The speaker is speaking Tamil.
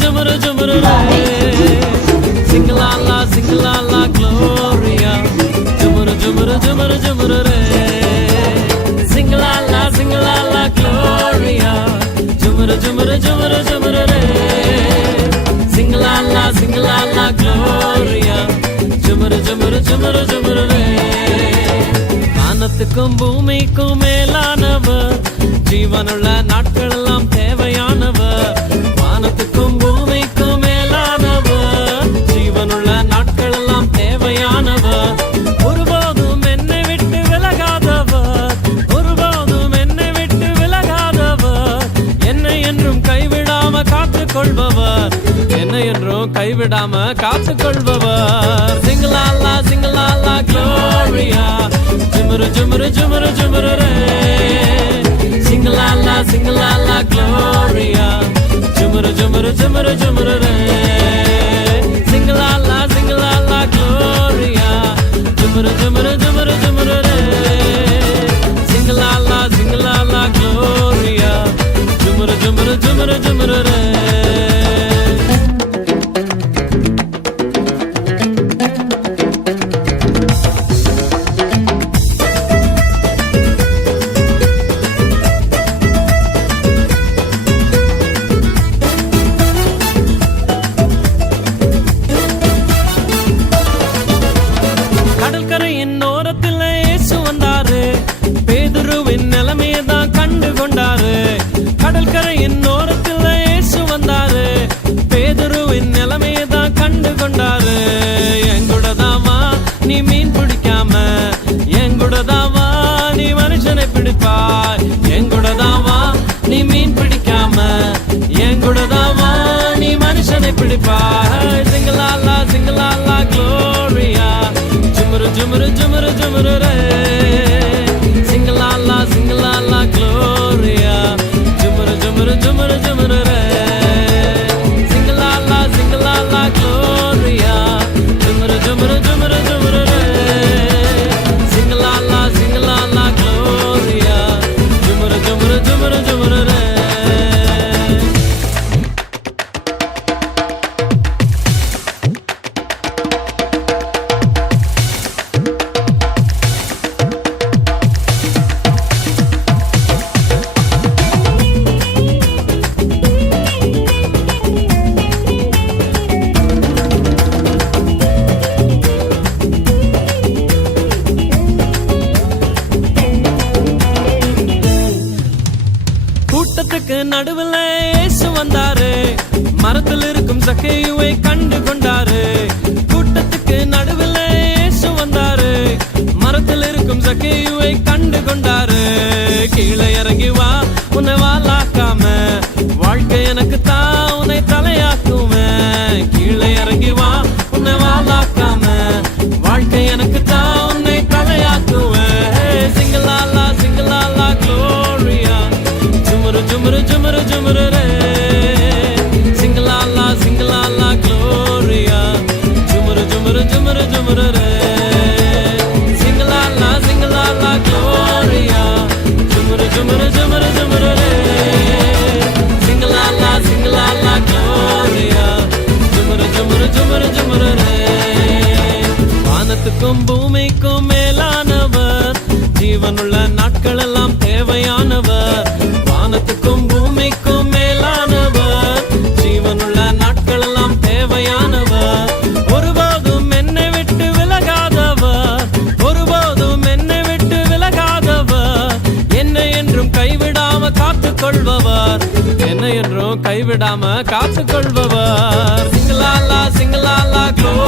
jumru jumru re. Sing la la gloria. Jumru jumru jumru jumru re. Sing la la gloria. Jumru jumru jumru jumru re. Sing la la gloria. Jumru jumru jumru jumru re. வானத்துக்கும் பூமிக்கும் மேலானவர், ஜீவனுள்ள நாட்கள் எல்லாம் தேவையானவர். வானத்துக்கும் பூமிக்கும் மேலானவர், ஜீவனுள்ள நாட்கள் எல்லாம் தேவையானவர். ஒருபோதும் என்னை விட்டு விலகாதவர், ஒருபோதும் என்னை விட்டு விலகாதவர். என்னை என்றும் கைவிடாம காத்துக் கொள்பவர், என்னை என்றும் கைவிடாம காத்துக் கொள்பவர். சிங்கலாலா சிங்கலாலா gloria. Jumru jumru jumru jumru re. Sing la la gloria. Jumru jumru jumru jumru re. Sing la la gloria. Jumru jumru jumru jumru re. Sing la la gloria. Jumru jumru jumru jumru re. கடற்கரையின் ஓரத்தில் இயேசு வந்தாரு, பேதுருவின் நிலைமையை தான் கண்டு கொண்டாரு. கடற்கரையின் ஓரத்தில் இயேசு வந்தாரு, பேதுருவின் நிலைமையை தான் கண்டு கொண்டாரு. எங்கூடதாவா நீ மீன் பிடிக்காம, எங்கூடதாவா நீ மனுஷனை பிடிப்பாய். எங்கூடதாவா நீ மீன் பிடிக்காம, எங்கூடதாவா நீ மனுஷனை பிடிப்பாய். சிங்கலாலா சிங்கலாலா gloria. Jumru jumru jumru re. Sing la la gloria. Jumru jumru jumru jumru re. Sing la la gloria. Jumru jumru jumru jumru re. Sing la la gloria. Jumru jumru jumru jumru re. கூட்டத்துக்கு நடுவில் இயேசு வந்தாரு, மரத்தில் இருக்கும் சக்கேயுவை கண்டு கொண்டாரு. கூட்டத்துக்கு நடுவில் இயேசு வந்தாரு, மரத்தில் இருக்கும் சக்கேயுவை கண்டு கொண்டாரு. கீழே இறங்கி வா, உன்னை வாலாக்காம, வாழ்க்கை எனக்கு தான் உன்னை தலையாக்குவேன். கீழே இறங்கி வா, உன்னை வாலாக்காம, வாழ்க்கை எனக்கு தான் உன்னை தலையாக்குவேன். சிங்கலாலா சிங்கலாலா gloria. Jumru jumru jumru jumru re. Sing la la gloria. Jumru jumru jumru jumru re. Sing la la gloria. Jumru jumru jumru jumru re. Sing la la gloria. Jumru jumru jumru jumru re. வானத்துக்கும் பூமிக்கும் மேலானவர், ஜீவனுள்ள நாட்கள் எல்லாம் தேவையானவர். வானத்துக்கும் பூமிக்கும் மேலானவர், ஜீவனுள்ள நாட்கள் எல்லாம் தேவையானவர். ஒருபோதும் என்னை விட்டு விலகாதவர், ஒருபோதும் என்னை விட்டு விலகாதவர். என்னை என்றும் கைவிடாம காத்துக் கொள்பவர், என்னை என்றும் கைவிடாம காத்துக் கொள்பவர். சிங்கலாலா சிங்கலாலா gloria.